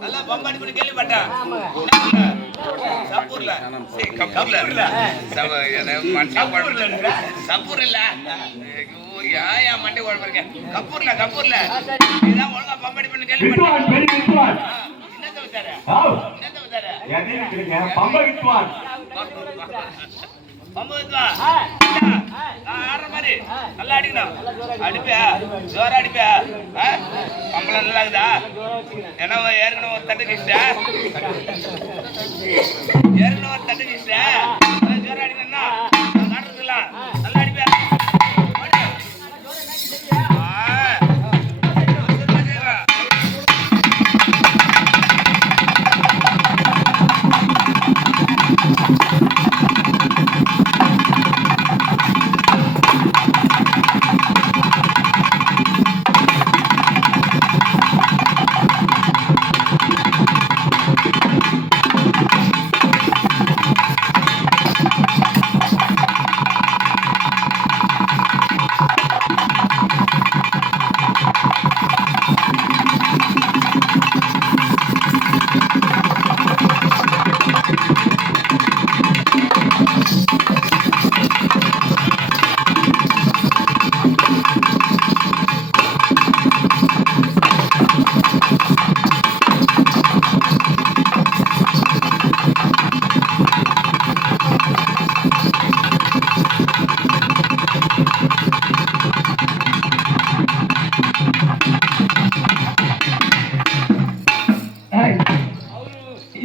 நல்லா பம்பாடி பண்ணி கேள்விப்பட்டேன். சப்பூர்ல சப்பூர் இல்ல ஏன் மண்டி குழம்பு இருக்கேன். கப்பூர்ல இதான் ஒழுங்கா பம்பாடி பண்ணி கேள்விப்பட்டேன். என்னத்த வச்சாரு ஆடுற மாதிரி நல்லா அடிக்கணும். அடிப்பியா ஜோரா அடிப்பியா? பம்பளம் நல்லா இருக்குதா? ஏன்னா ஏற்கனவே ஒரு தட்டு கிட்ட ஜோரா அடிக்கணும்னா ஆடுறதுல நல்லா அடிப்பியா?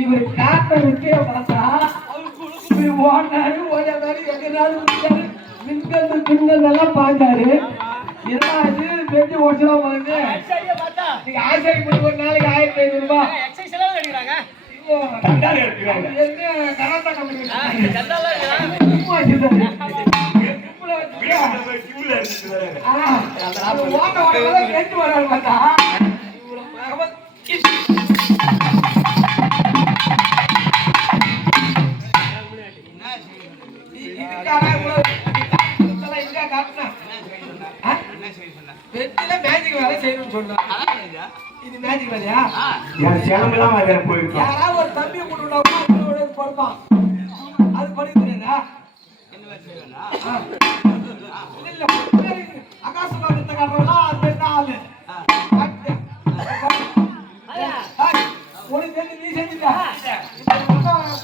இவர் காட்ட விட்டே பார்த்தா ஓடினாரு ஓடினாரு எங்கனாலும் மின்கல் எல்லாம் பாய்ந்தாரு. என்னாச்சு பெட்டி ஓடிச்சலாம் வந்து நீங்க ஆசைப்பட்டு ஒரு நாளைக்கு 1500 ரூபாய் கராத்தா கம்பெனி வராரு பார்த்தா மேஜிக் வேலை செய்யணும்னு சொல்றான். இது மேஜிக் வேலையா? யாராவது ஒரு தம்பியை கொண்டு கொடுப்பான். அது படிக்க தெரியாதா? ஆகாசவாதத்தை காட்டுறா ஆளு ஒரு தெரிஞ்சு நீ செஞ்சுட்டா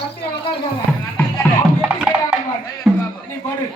தம்பியை நல்லா இருக்காங்க. அவங்க எப்படி செய்யறாங்க நீ படு.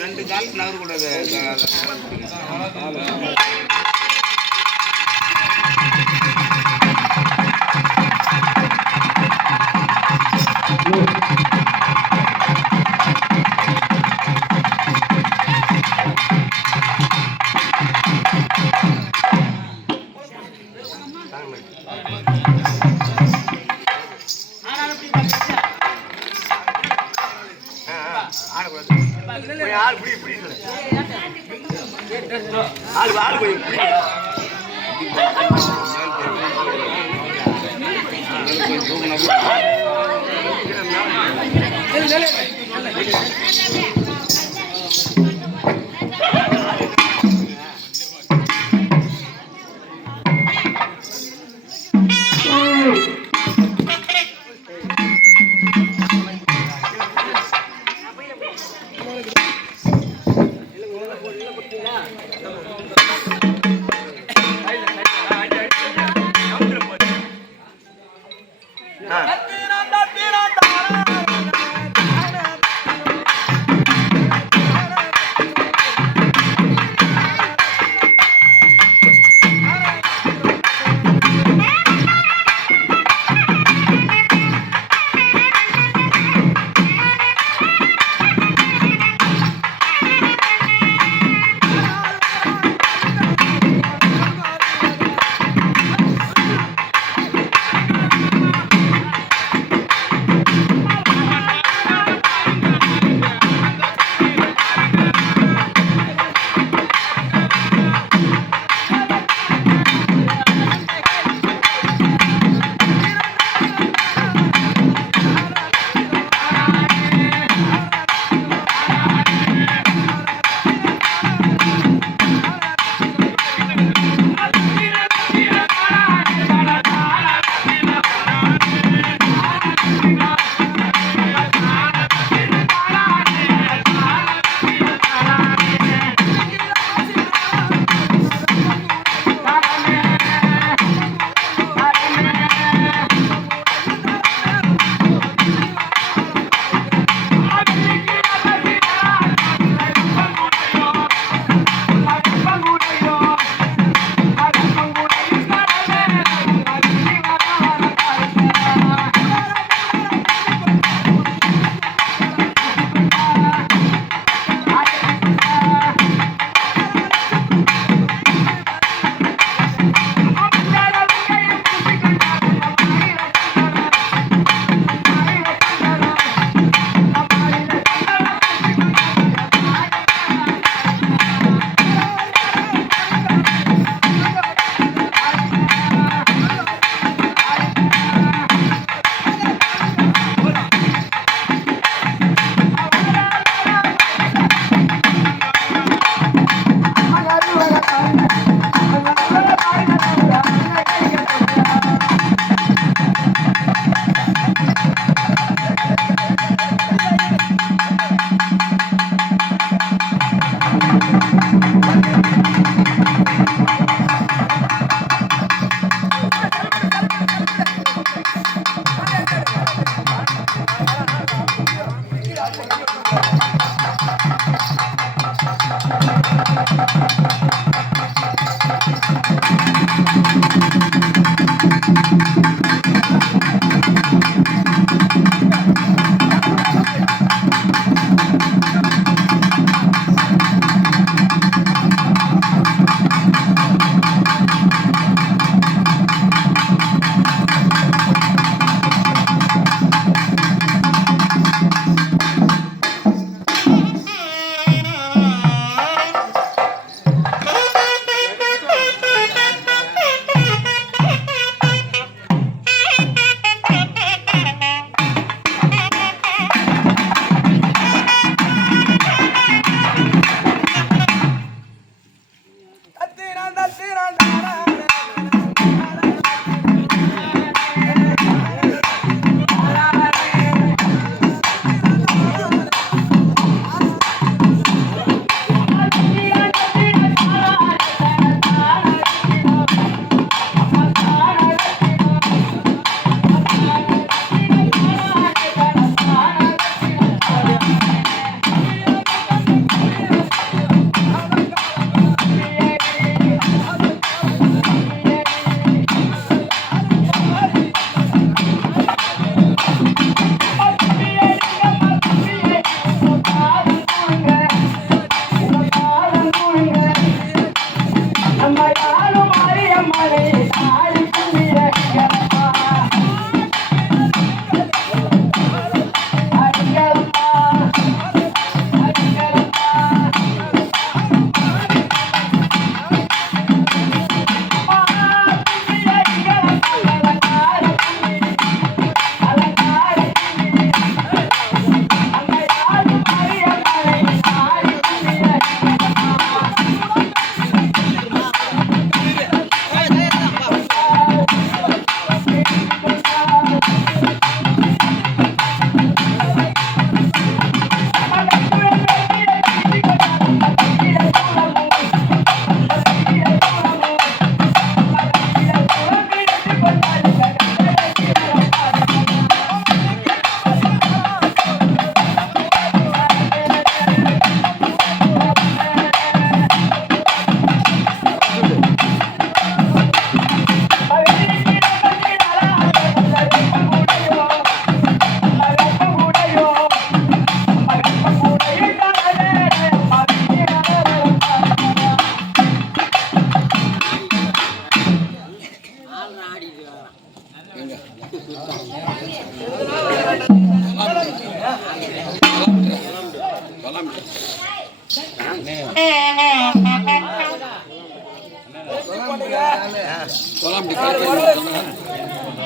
ரெண்டு காலுக்கு நகர கூடாது. ஆள் புடி புடி ஆள் ஆள் போய் புடி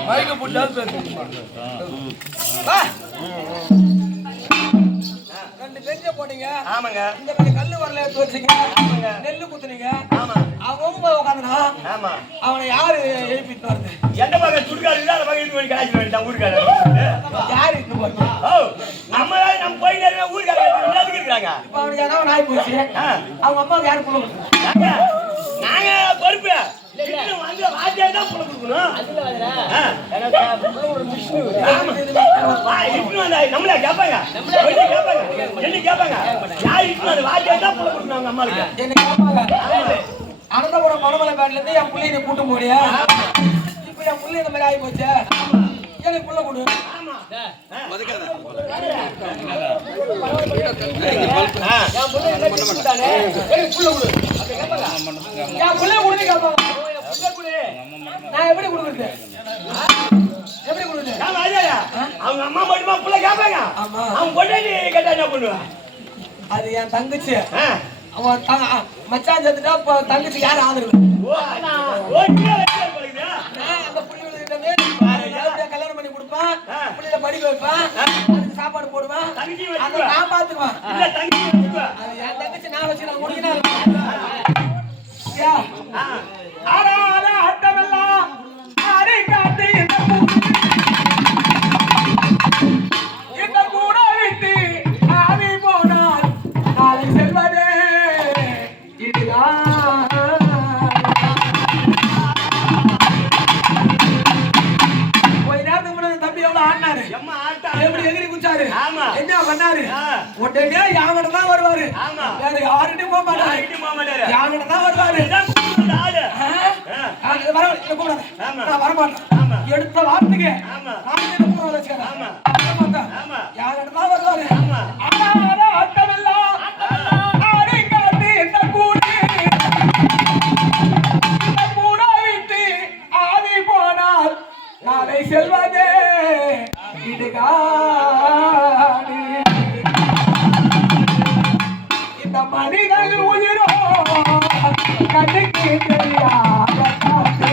மைக்கு போட்டால் ரெண்டு பெஞ்ச போட்டீங்க. ஆமாங்க. இந்த பக்கம் கல்லு வரல எடுத்து வச்சீங்க. ஆமாங்க. நெல்லு குத்துனீங்க. ஆமா. அவன் போய் உட்கார்ந்தா. ஆமா. அவனை யாரு எழுப்பிட்டு வருது? எந்த பக்கம் சுடுகாடு இல்ல அந்த பக்கம் இருந்து காய்ச்சி வேண்டாம் ஊர்காடு. யாரு இட்டு போறது? ஓ நம்ம போய் நேரா ஊர்காடு எதுக்கு இருக்காங்க? இப்ப அவனுக்கு ஏதோ நாய் போச்சு. அவங்க அம்மாவுக்கு யாரு புள்ள கொடுத்தாங்க? நாங்க பொறுப்பு. இன்னும் வந்து வாத்தியா தான் புள்ள கொடுக்கணும். அதுல வரா. எனக்கு புள்ள ஒரு மிஷின். ஆமா. இன்னும் அந்த நம்மள கேட்பாங்க. நம்மள கேட்பாங்க. என்ன கேட்பாங்க? யார் இன்னும் வாத்தியா தான் புள்ள கொடுக்கணும் அவங்க அம்மாவுக்கு. என்ன கேட்பாங்க? அனந்தபுரம் மணமலை பேட்ல இருந்து என் புள்ளைய நீ கூட்டு போறியா? இப்ப என் புள்ளை இந்த மாதிரி ஆகி போச்சு. எனக்கு புள்ள கொடு. ஆமா. மதுக்காத. என் புள்ளை என்ன கூட்டானே? எனக்கு புள்ள கொடு. அப்படி கேட்பாங்க. என் புள்ளை கொடு கேட்பாங்க. என் புள்ளை கொடு. நான் எப்படி கொடுக்குறது? எப்படி கொடுக்குறது? நான் ராஜாயா. அவங்க அம்மா மட்டுமா புள்ள கேட்பாங்க. ஆமா. அவன் பொண்டாட்டி கேட்டா என்ன பண்ணுவா? அது என் தங்கச்சி. அவன் மச்சான் செத்துட்டா தங்கச்சி யாரும் ஆதரவு கல்யாணம் பண்ணி கொடுப்பான், பிள்ளைல படிக்க வைப்பான், அதுக்கு சாப்பாடு போடுவான், அதை நான் பாத்துக்குவேன். அது என் தங்கச்சி நான் வச்சு நான் முடிக்கணும். அட்டமெல்லாம் இந்த கூட விட்டு ஆவி போனால் நாளை செல்வதே இதுதான். கொஞ்ச நேரத்துக்கு முன்னாடி தம்பி எவ்வளவு ஆடினாரு, எப்படி எகிரி குச்சாரு, என்ன பண்ணாரு? உடனே யாங்கிட்ட தான் வருவாரு, வேற யாருகிட்டையும் போக மாட்டாரு, யாங்கிட்ட தான் வருவாரு. நான் வரமாட்டேன். எடுத்த வார்த்தைக்கு யார் இடமா வருவாரு அட்டமெல்லாம் ஆடிங்காட்டி இந்த கூடி இந்த கூட விட்டு ஆவி போனால் நாளை செல்வதே இடுகாடு. இந்த மனிதன் உயிரோ கண்ணுக்கு தெரியாத காத்து.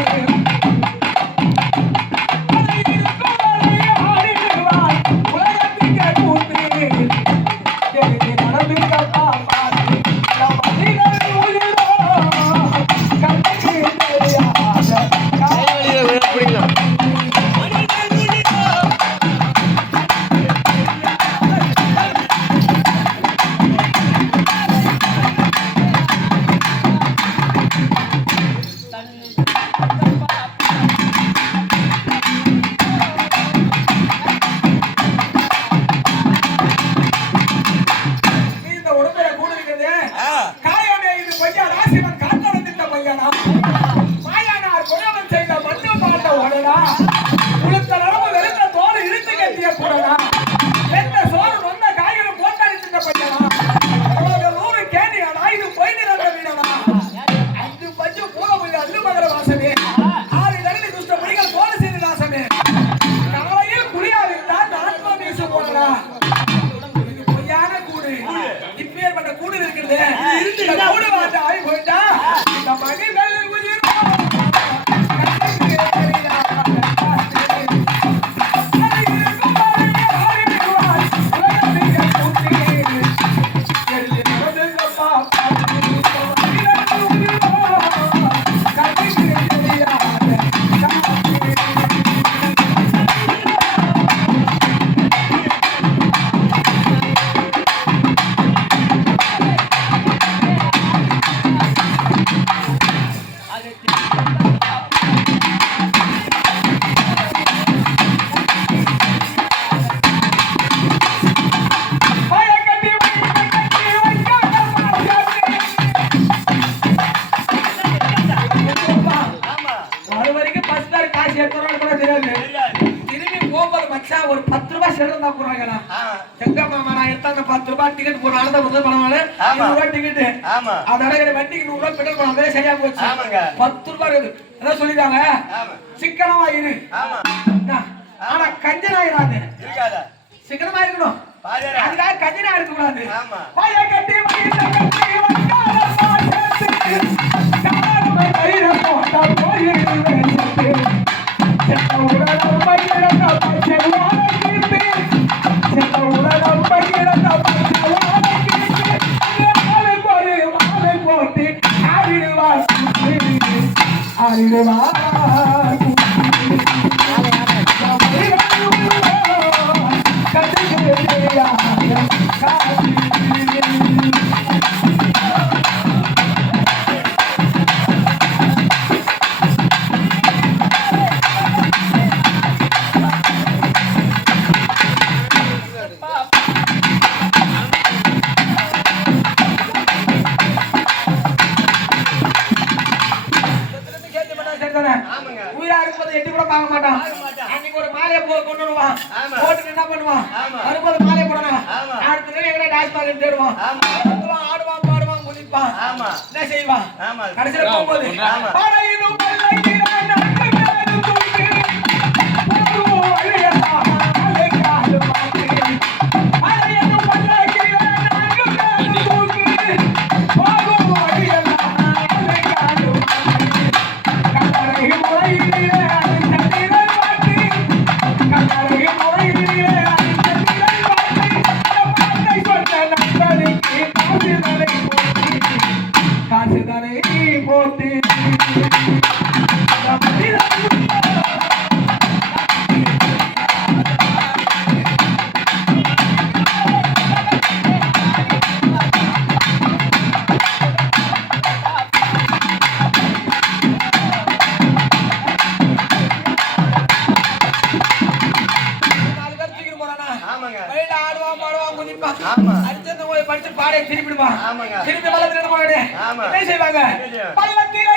ஒரு 10 ரூபாய் செலவு தான் போறாங்கடா. எங்க மாமா நான் எடுத்த 10 ரூபாய் டிக்கெட் போற ஆனந்த முதல் பணவாளே 100 ரூபாய் டிக்கெட். அதோட வண்டிக்கு 100 ரூபாய் பெட்ரோல் போனா அதே சரியா போச்சு. 10 ரூபாய் இருக்கு. அதான் சொல்லிட்டாங்க. சிக்கனமா இரு. ஆனா கஞ்சனா இராதே. இருக்காத. சிக்கனமா இருக்கணும். அதுக்காக கஞ்சனா இருக்க கூடாது. வாயை கட்டி கட்டி வந்தால பாட்டு. காரமை கயிற போட்டா போயிடுவே. உயிரா இருக்கும்போது எட்டி கூட பார்க்க மாட்டான். அன்னைக்கு ஒரு மாலையை கொண்டு வருவான். போட்டு என்ன பண்ணுவான்? வரும்போது மாலையை போடணும். அடுத்த நாள் எங்கடா டான்ஸ் பார்க்க தேடுவான். ஆடுவான் பாடுவான் குதிப்பான். என்ன செய்வான்? கடைசியில போகும்போது பாடையிலும் பல்லக்கிரான் நாட்டு மேலும் தூக்கி போகும் வழியெல்லாம் அலைக்காது பார்த்து. பாடையிலும் பல்லக்கிரான் நாட்டு மேலும் தூக்கி போகும் வழியெல்லாம் அலைக்காது பார்த்து. கட்டளை முறையிலே அடித்தடிகள் மாட்டி. கட்டளை முறையிலே அடித்தடிகள் மாட்டி. பாட்டை சொன்ன நண்பனுக்கு காசுதனை போட்டு ஆடுவான் பாடுவான் குதிப்பான். அடுத்த படிச்சு பாடைய திருப்பிடுவான். திருப்பி பள்ளத்துல என்ன செய்வாங்க? பள்ளத்திலே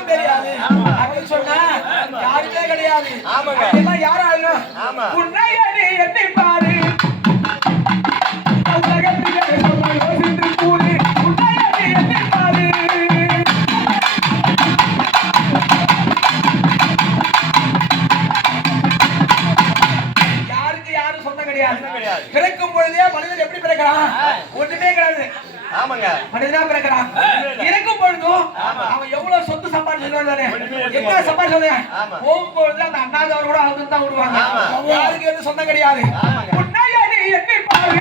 நீதான் தெரியாது அப்படின்னு சொன்னா யாருமே கிடையாது. எல்லாம் யாராலும் உன்னை எண்ணி பாரு பிறக்கும் பொழுதே மனிதன் எப்படி பிறக்கிறான்? ஒண்ணுமே கிடையாது. மனிதனா பிறக்கிறான். இறக்கும் பொழுதும் அவன் எவ்வளவு சொத்து சம்பாதிச்சிருக்கான், என்ன சம்பாதிச்சான், போகும்பொழுது அந்த அண்ணாதவர் கூட அவங்க தான் விடுவாங்க. யாருக்கு எதுவும் சொந்தம் கிடையாது. உன்னையா நீ எண்ணி பாரு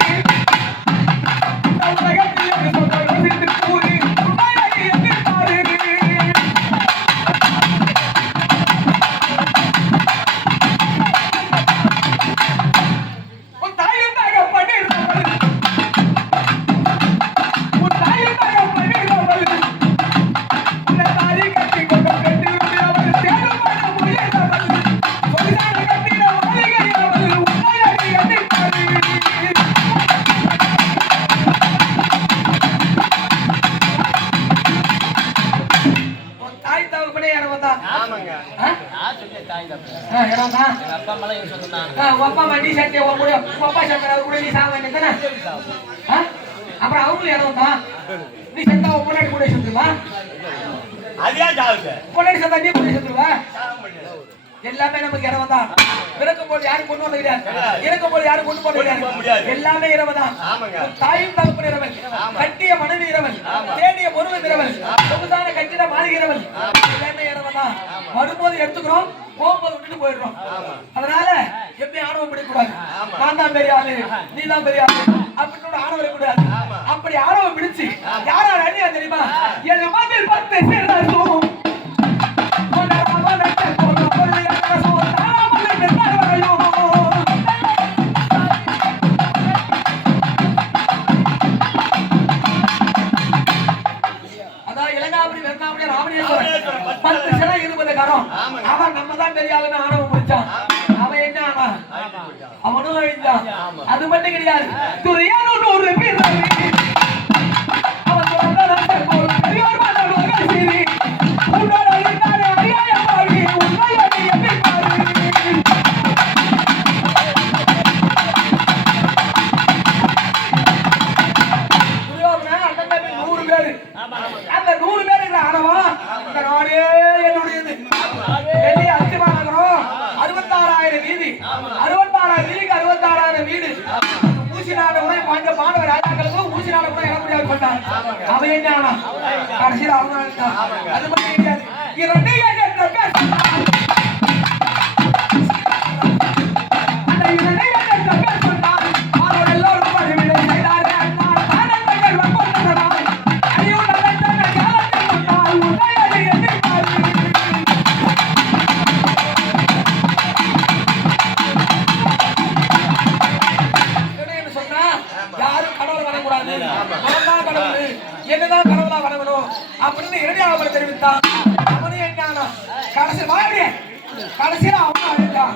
அப்புறம் அவங்களும் இடம் தான். நீ செத்தா பொன்னாடி கூட செத்துருவா, பொன்னாடி செத்தா நீ கூட செத்துருவா. எல்லாமே நமக்கு இரவு தான். பிறக்கும் போது யாரும் கொண்டு வந்து கிடையாது, இறக்கும் போது யாரும் கொண்டு போக கிடையாது. எல்லாமே இரவு தான். தாயும் தகப்பன் இரவல், கட்டிய மனைவி இரவல், தேடிய ஒருவன் இரவல், சொகுசான கட்டிட மாளிகை இரவல், எல்லாமே இரவு தான். வரும்போது எடுத்துக்கிறோம், போகும்போது விட்டுட்டு போயிடுறோம். அதனால எப்பயும் ஆணவம் பிடிக்கூடாது. நான் தான் பெரிய ஆளு, நீ தான் பெரிய ஆளு அப்படின்னு ஆணவம் இருக்கக்கூடாது. அப்படி ஆணவம் பிடிச்சு யாரால அண்ணியா தெரியுமா? என் மகள் 10 சேர்ந்தாலும் அவன் நம்ம தான் பெரிய ஆளுன்னு ஆணவம் முடிச்சான். அவன் என்ன ஆனா அவனும் அழிந்தான். அது மட்டும் கிடையாது, ஒரு பேர் அந்த 100 பேர் இருக்கிற ஆணவம் இந்த நாடே என்னுடையது. 66,000 வீதி, 66,000 வீதிக்கு 66,000 வீடு. ஊசி நாடு கூட பாஞ்ச பாண்டவ ராஜாக்களுக்கும் ஊசி நாடு கூட இட முடியாது பண்ணான். அவன் என்ன ஆனா கடைசியில் அவங்க அது மட்டும் கிடையாது. இரண்டு என்னதான் கடவுளா வணங்கணும் அப்படின்னு இரண்டாவது தெரிவித்தான். அவனே என்ன கடைசியில் அவன் அழைத்தான்.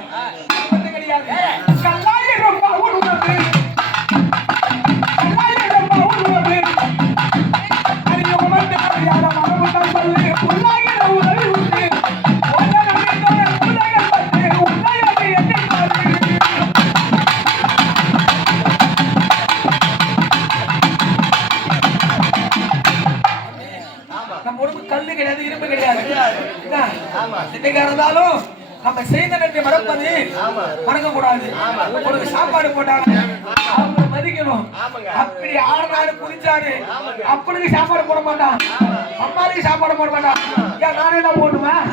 கிடையாது கல்லாயிரம் பவுன் உணவு, கல்லாயிரம் பவுன் உணவு அறிய உணர்ந்து அறியாத மரபுதான் சொல்லி உள்ளாகிற உதவி உண்டு உலகம் பற்றி உண்மையாக எண்ணினாரு. நம்ம உடம்பு கல்லு கிடையாது, இரும்பு கிடையாது. இன்னைக்கு இருந்தாலும் நம்ம செய்த நன்றி மறப்பது மறக்க கூடாது. ஒரு சாப்பாடு போட்டாங்க அவங்க மதிக்கணும். அப்படி 6 நாள் குடிச்சாரு அப்பனுக்கு சாப்பாடு போட மாட்டான், அம்மாவுக்கு சாப்பாடு போட மாட்டான். ஏன் நானே தான் போடுவேன்,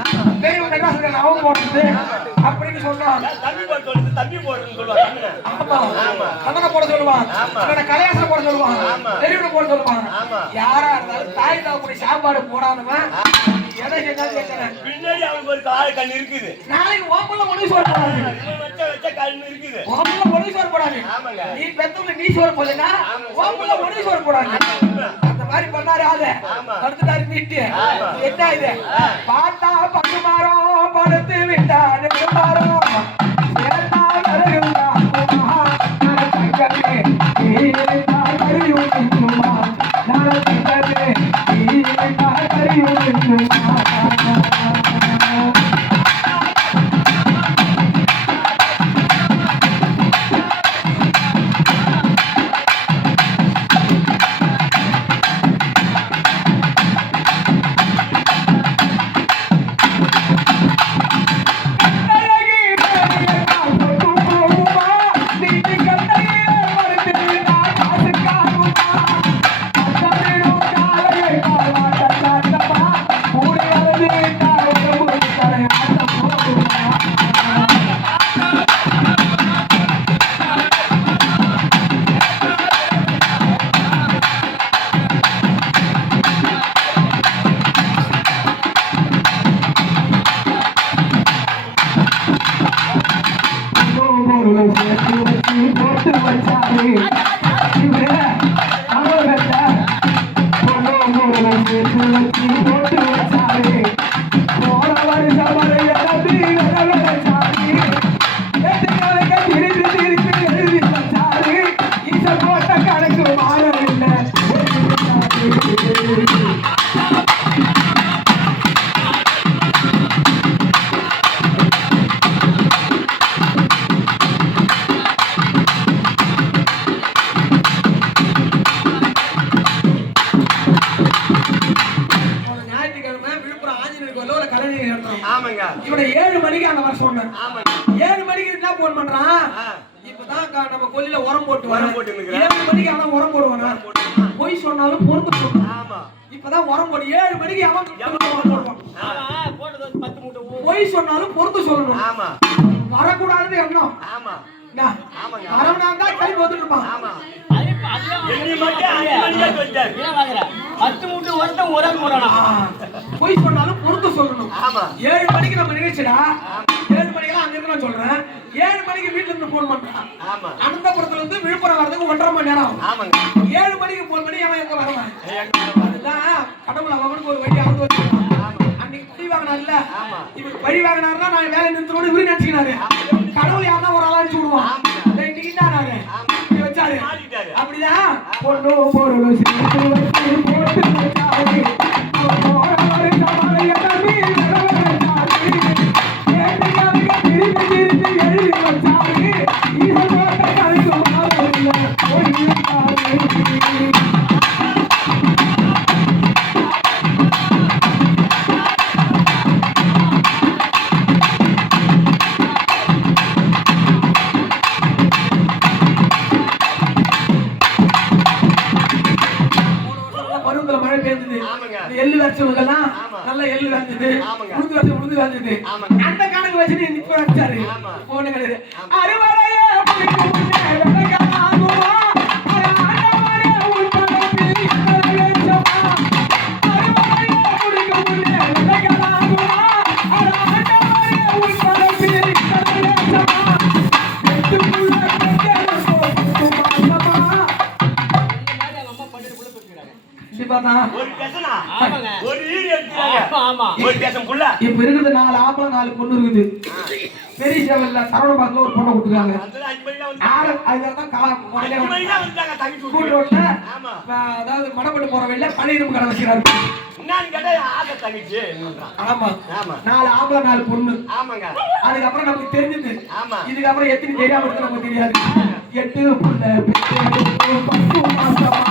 பெரியவங்க என்ன சொல்றாங்க அவங்க போடுறது அப்படின்னு சொன்னான். கண்ணனை போட சொல்லுவான், கலையாசனை போட சொல்லுவான், பெரியவனை போட சொல்லுவான். யாரா இருந்தாலும் தாய் தாக்குடி சாப்பாடு போடாதவன் எதை செஞ்சாலும் கேட்கிறேன். பின்னாடி அவனுக்கு ஒரு கால் கண் இருக்குது. நாளைக்கு ஓம்புல ஒண்ணு சோறு போடாது, வச்ச கண் இருக்குது. ஓம்புல ஒண்ணு சோறு போடாது. நீ பெத்தவங்க நீ சோறு போடுனா ஓம்புல ஒண்ணு சோறு போடாது. அந்த மாதிரி பண்ணாரு. ஆளு அடுத்துட்டாரு வீட்டு. என்ன இது பார்த்தா பசுமாரம் படுத்து விட்டா நெடுமாரம் சேர்த்தா வருகிறா தங்கமே கரியும் உன்னை 7 மணிக்கு அங்க வர சொன்னேன் 7 மணிக்கு என்ன போன் பண்றான் இப்பதான் நம்ம கொல்லில உரம் போட்டு 7 மணிக்கு அவன் உரம் போடுவானா போய் சொன்னாலும் பொறுத்து சொல்லணும் இப்பதான் உரம் போடு 7 மணிக்கு அவன் போடுவான் போய் சொன்னாலும் பொறுத்து சொல்லணும் வரக்கூடாதுன்னு எண்ணம் வரவனா கை போட்டு இருப்பான் போய் சொன்னாலும் பொறுத்து சொல்லணும் 7 மணிக்கு நம்ம நிகழ்ச்சிடா 7 மணிக்கெல்லாம் அங்க இருந்து நான் சொல்றேன் 7 மணிக்கு வீட்டுல இருந்து போன் பண்றான் அனந்தபுரத்துல இருந்து விழுப்புரம் வரதுக்கு 1.5 மணி நேரம் 7 மணிக்கு போன் பண்ணி அவன் எங்க வரவன் அதுதான் கடவுள் அவனுக்கு ஒரு வழி அவங்க வச்சிருக்கான் அன்னைக்கு பழி வாங்கினார்ல இவர் பழி வாங்கினாருன்னா நான் வேலை நிறுத்தணும்னு இவரு நினைச்சுக்கினாரு கடவுள் யாருன்னா ஒரு ஆளா அனுப்பிச்சு விடுவான் இன்னைக்கு நானு வச்சாரு அப்படிதான் பொண்ணு பொருள் போட்டு வச்சாரு எள்ளு வச்சவங்கெல்லாம் நல்ல எள்ளு வந்தது உளுந்து வந்தது அந்த கணக்கு வச்சு நிப்ப வச்சாரு போன கிடையாது அறுவடையே இப்ப இருக்குது 4 ஆம்பளை 4 பொண்ணு இருக்குது பெரிய சேவல்ல சரவணபாத்ல ஒரு பொண்ணை கொடுத்துருக்காங்க அதாவது மடப்பட்டு போற வழியில பழையிரும்பு கடை வச்சுக்கிறாரு ஆமா 4 ஆம்பளை 4 பொண்ணு அதுக்கப்புறம் நமக்கு தெரிஞ்சது இதுக்கப்புறம் எத்தனை தெரியாம இருக்கு நமக்கு தெரியாது 8 புள்ள 10 மாசமா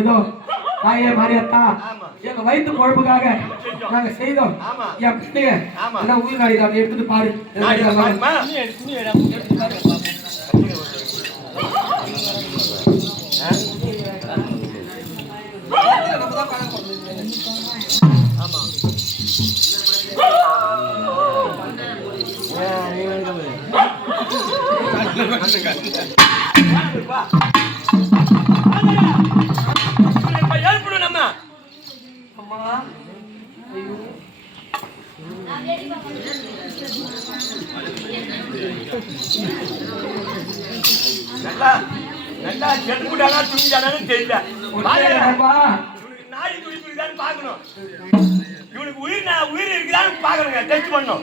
ஏதோ தாயே மாரியத்தா எங்க வயிற்று குழம்புக்காக நாங்க செய்தோம் என் பிள்ளைங்க எல்லாம் உயிர் நாடி அதை எடுத்துட்டு பாரு நல்லா செட்டுக்குட்டானா துணிஞ்சானு தெரியல நாடி துடிப்பு இருக்குதான்னு பாக்கணும் இவனுக்கு உயிர் இருக்குதான்னு பாக்கணுங்க டெஸ்ட் பண்ணணும்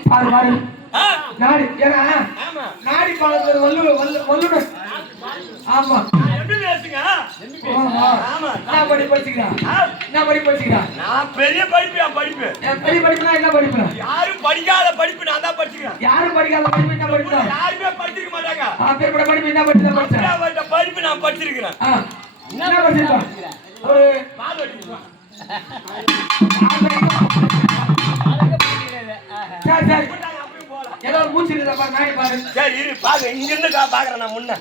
நாடி ஏன்னா நாடி பாலத்துல வல்லுனர் ஆமா எப்படி பேசுங்க ஆமா நான் படிச்சுக்கிறேன் நான் பெரிய படிப்பு பெரிய படிப்புனா என்ன படிப்பு யாரும் படிக்காத படிப்பு நான் தான் படிச்சுக்கிறேன் யாரும் படிக்காத படிப்பு என்ன படிப்பு யாருமே படிச்சிருக்க மாட்டாங்க அப்பேற்பட்ட படிப்பு என்ன படிச்சேன் படிப்பு நான் படிச்சிருக்கிறேன் என்ன படிச்சிருக்கேன் ஒரு பால் வச்சிருக்கேன் சரி ஏதோ மூச்சு இருக்குதா நாடி பாரு சரி இரு பாக்க இங்க இருந்து பாக்குறேன் நான் முன்ன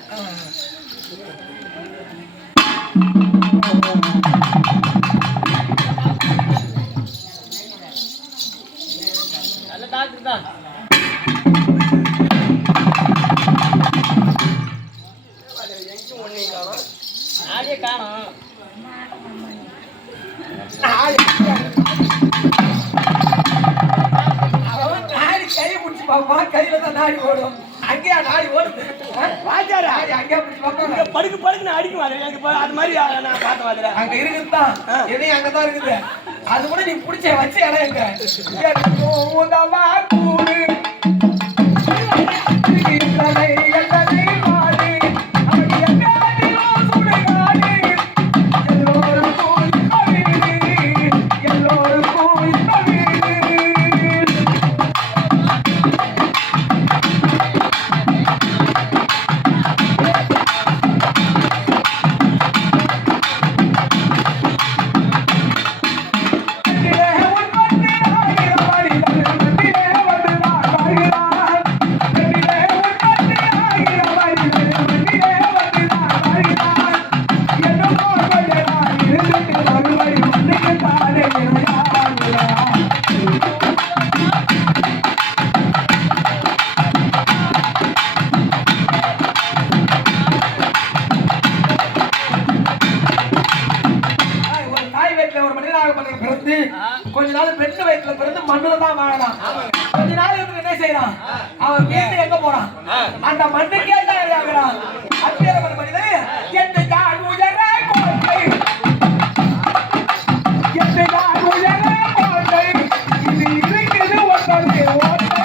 நல்ல டாக்டர் தான் எங்க ஒண்ணே காணோம் நாடியே காணோம் நாடி கையை பிடிச்சி பாப்பா கையில தான் நாடி ஓடும் அங்கேயா நாடி ஓடுது வாஜாரா அங்கே பிடிச்சி பாப்பா படுக்கு அடிக்கும் எனக்கு அது மாதிரி நான் பார்த்த மாதிரி அங்க இருக்குதான் எதையும் அங்கதான் இருக்குது அது கூட நீ பிடிச்ச வச்சு இடம் எங்க உதவா கூடு எத்தனை வாடு அப்படி எங்காதிலும் சுடுக வயிற்றுல பிறந்து மண்ணுல தான் வாழலாம். கொஞ்ச நாள் இருந்து என்ன செய்யறான்? அவன் வீட்டு எங்க போறான்? அந்த மண்ணுக்கே தான் இறங்குறான். அப்பேற்பட்ட மனிதன் எட்டு கால் உயர கோட்டை, எட்டு கால் உயர கோட்டை, இது இருக்குது ஒன்றரை ஓட்டை.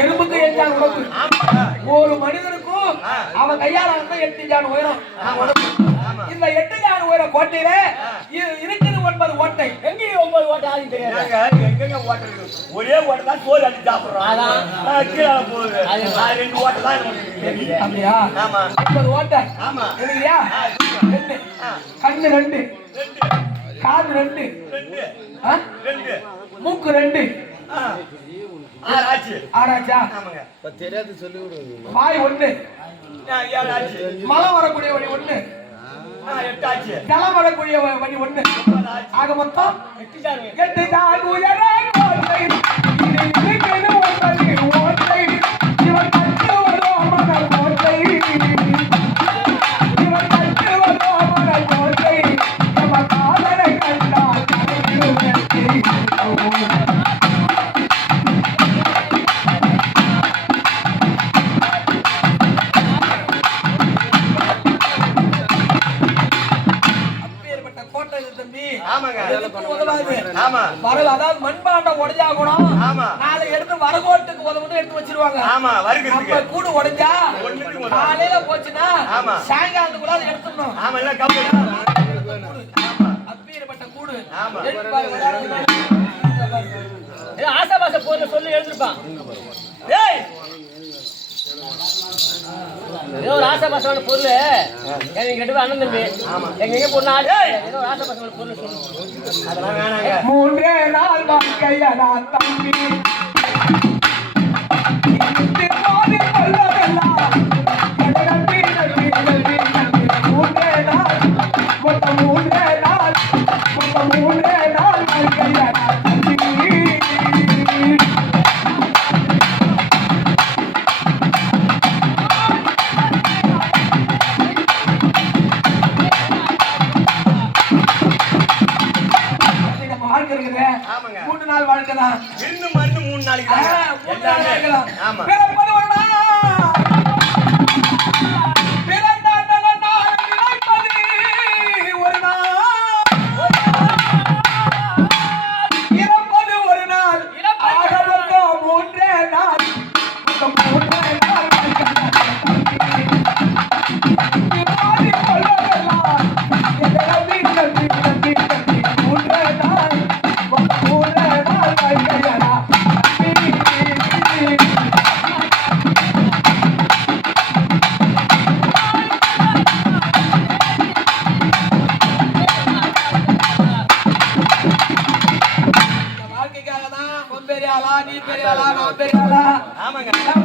எறும்புக்கு 8 ஜான் உடம்பு. ஒரு மனிதனுக்கும் அவன் கையால 8 ஜான் உயரம். இந்த 8 ஜான் உயர கோட்டையில இருக்குது 9 ஓட்டை. எங்க 9 ஓட்டை ஆகி தெரியாது. எங்க ஓட்டை இருக்கு? ஒரே ஓட்டை தான் சோறு அடிச்சு சாப்பிடுறோம். கீழே போகுது. 2 ஓட்டை தான் இருக்கு. அப்படியா? 9 ஓட்டை. ஆமா. இல்லையா? 2 கண்ணு 2 காது 2 மூக்கு 2 ஆறாச்சா? வாய் 1 மலம் வரக்கூடிய வழி 1 ஜலம் வரக்கூடிய வழி 1 ஆக மொத்தம் 8 ஜான் உயர கோட்டை, இது இருக்குது ஒன்றரை ஓட்டை. இவன் கட்டு வரும் மணல் கோட்டை, இவன் கட்டு வரும் மணல் கோட்டை. நம்ம காதலை கண்டால் அதாவது மண்பாண்டம் உடைஞ்சா கூட நாளை எடுத்து வரகோட்டுக்கு உதவுன்னு எடுத்து வச்சிருவாங்க. நம்ம கூடு உடைஞ்சா காலையில போச்சுன்னா சாயங்காலத்துக்குள்ள அதை எடுத்துடணும். அப்பேற்பட்ட கூடு ஆசாபாச பொருள் சொல்லி எழுதிருப்பான். ஏதோ ஒரு ஆசாபாசமான பொருள் எனக்கு 2 பேர் அண்ணன் தம்பி எங்க பொண்ணு ஏதோ ஒரு ஆசாபாசமான பொருள் சொல்லு. அதெல்லாம் வேணாங்க. 3 நாள் வாழ்க்கையா தம்பி வாழ்க்கைதான். இன்னும் மருந்து 3 நாளைக்கு தான். பிறப்பது ஒரு நாள், பிறந்தாண்டல நாள், நினைப்பது ஒரு நாள், இறப்பது ஒரு நாள், ஆகமொத்தம் 3 நாள், 3 நாள்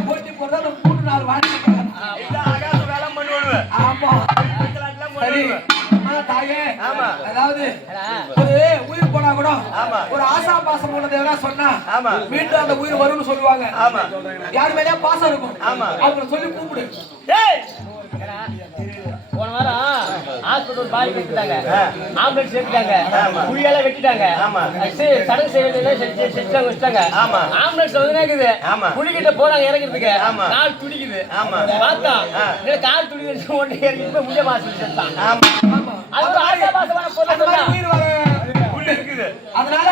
போட்டி போறது 3 நாள் வாழ்க்கை. ஆமா சரி தாயே. அதாவது ஒரு உயிர் போனா கூட ஒரு ஆசா பாசம் உள்ளது சொன்னா மீண்டும் அந்த உயிர் வரும்னு சொல்லுவாங்க. யாரு மேலயா பாசம் இருக்கும் அவங்கள சொல்லி கூப்பிடு. போன வாரம் ஹாஸ்பிட்டல் பாய் கட்டிட்டாங்க, ஆம்புலன்ஸ் சேர்த்துட்டாங்க, புள்ளியெல்லாம் வெட்டிட்டாங்க, சடங்கு செய்ய வச்சுட்டாங்க. ஆம்புலன்ஸ் வந்து இருக்குது, புள்ளிக்கிட்ட போனாங்க இறங்கிறதுக்கு, கால் துடிக்குது. பார்த்தா கால் துடிக்குது ஒன்று இறங்கி முடிய மாசம் சேர்த்தான். அது ஒரு ஆசாபாசமான பொருள் இருக்குது. அதனால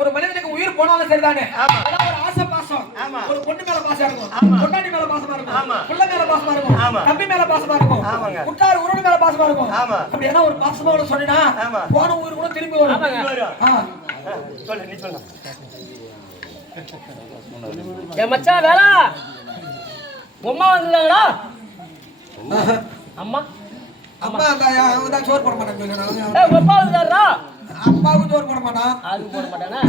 ஒரு மனிதனுக்கு உயிர் போனாலும் சரிதானே, ஒரு ஆசை பாசம், ஒரு பொண்ணு மேல பாசம் இருக்கும், பொண்டாட்டி மேல பாசமா இருக்கும், பிள்ளை மேல பாசமா இருக்கும், தம்பி மேல பாசமா இருக்கும், உற்றார் உறவு மேல பாசமா இருக்கும். அப்படி ஏன்னா ஒரு பாசமா சொன்னா போன உயிர் கூட திரும்பி வரும். என் மச்சான் வேலை உமா வந்துருக்காங்களா? அம்மா அம்மா தான் சோறு போட மாட்டாங்க. அப்பா வந்துட்டாரா? அப்பாவுக்கு சோறு போட மாட்டான். அது போட மாட்டானா?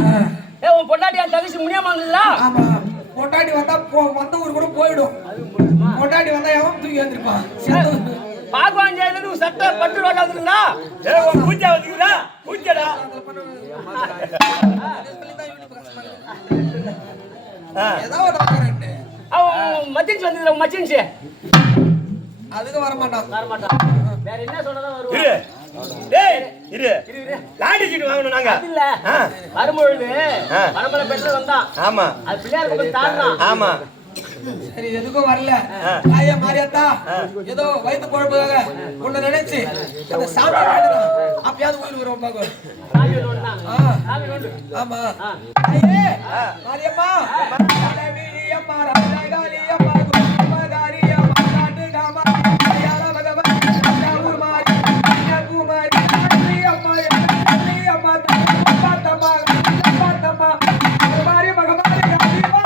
உன் பொண்டாட்டி அந்த தவிச்சு முடியாம வந்துடா? ஆமா, பொண்டாட்டி வந்தா வந்த ஊர் கூட போயிடும். பொண்டாட்டி வந்தா எவன் தூக்கி வந்திருப்பான். பாக்குவான் செய்யறது சட்டை பட்டு ரோட்டா வந்துருந்தா பூஜா வந்துக்கிறா பூஜடா. ஏதாவது அவன் மச்சின்ஸ் வந்து மச்சின்ஸ் அதுக்கு வர மாட்டான். வேற என்ன சொன்னதான் வருவோம். இரு டேய் இரு லாடி சீட் வாங்கணும் நாங்க. இல்ல வரும்பொழுது பரம்பரை பெற்று வந்தான். ஆமா அது பிள்ளையார் கோவில் தாண்டான். ஆமா சரி எதுக்கும் வரல. ஐயா மாரியாத்தா ஏதோ வயிற்று குழம்புக்காக உன்னை நினைச்சு அந்த சாமி வேணுதான் அப்பயாவது உயிர் வரும் பாக்க. சாமி நோண்டா சாமி நோண்டு. ஆமா ஐயே மாரியம்மா மாரியம்மா ராஜகாலியம்மா குமகாரியம்மா நாட்டுகாமா யார பகவதி யாவூர் மாரி குமாரி அம்மா அம்மா பாத்தம்மா பாத்தம்மா மாரி பகவாரி காலியம்மா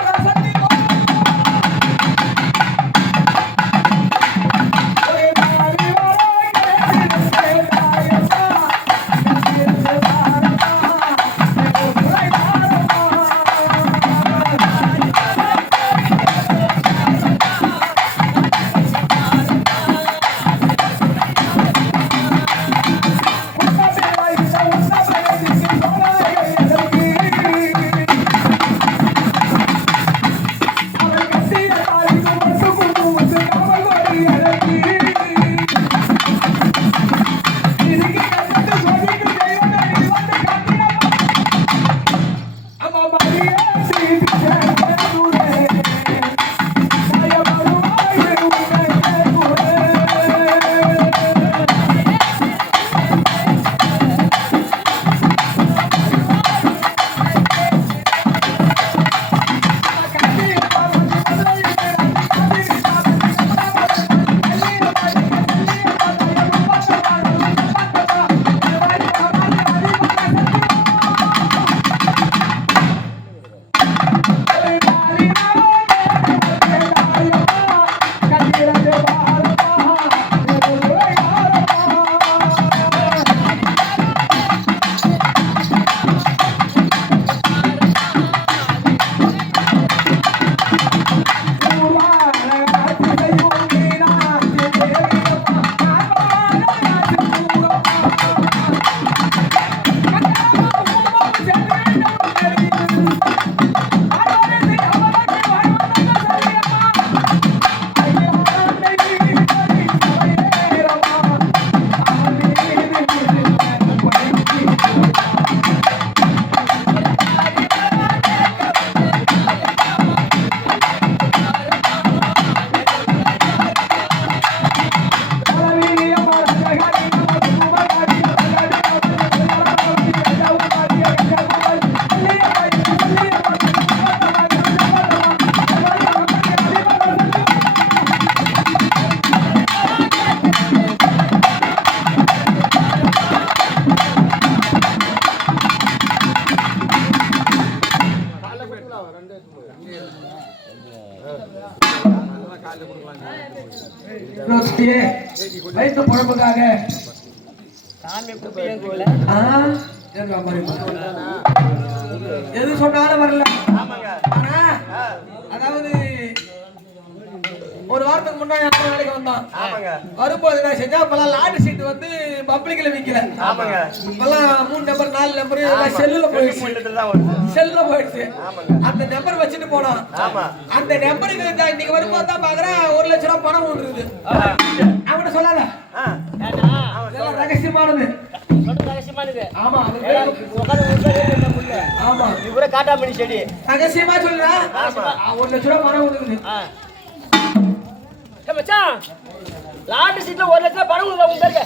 சக்தி வயிற்று குழம்புக்காக சாமி குட்டியன் கோயில எது சொன்னாலும் வரல. ஆனா அதாவது ஒரு வாரத்துக்கு முன்னாடி நம்ம வேலைக்கு வந்தோம். வரும்போது நான் செஞ்சா இப்பெல்லாம் லாட்டரி சீட் வந்து பப்ளிக்ல விக்கல. இப்பெல்லாம் 3 நம்பர் 4 நம்பர் செல்லுல போயிடுச்சு. செல்லுல போயிடுச்சு. அந்த நம்பர் வச்சுட்டு போனோம். அந்த நம்பருக்கு இன்னைக்கு வரும்போது தான் பாக்குறேன் 1 லட்சம் ரூபாய் பணம் வந்துருது. அவன சொல்லாத இதெல்லாம் ரகசியமானது. ஆமா ஆமா இவர காட்டாமணி செடி ரகசியமா சொல்றா. 1 லட்சம் ரூபாய் பணம் வந்துருது. மச்சான் லாட்டரி சீட்ல 1 லட்சம் பணம் உங்க இருக்க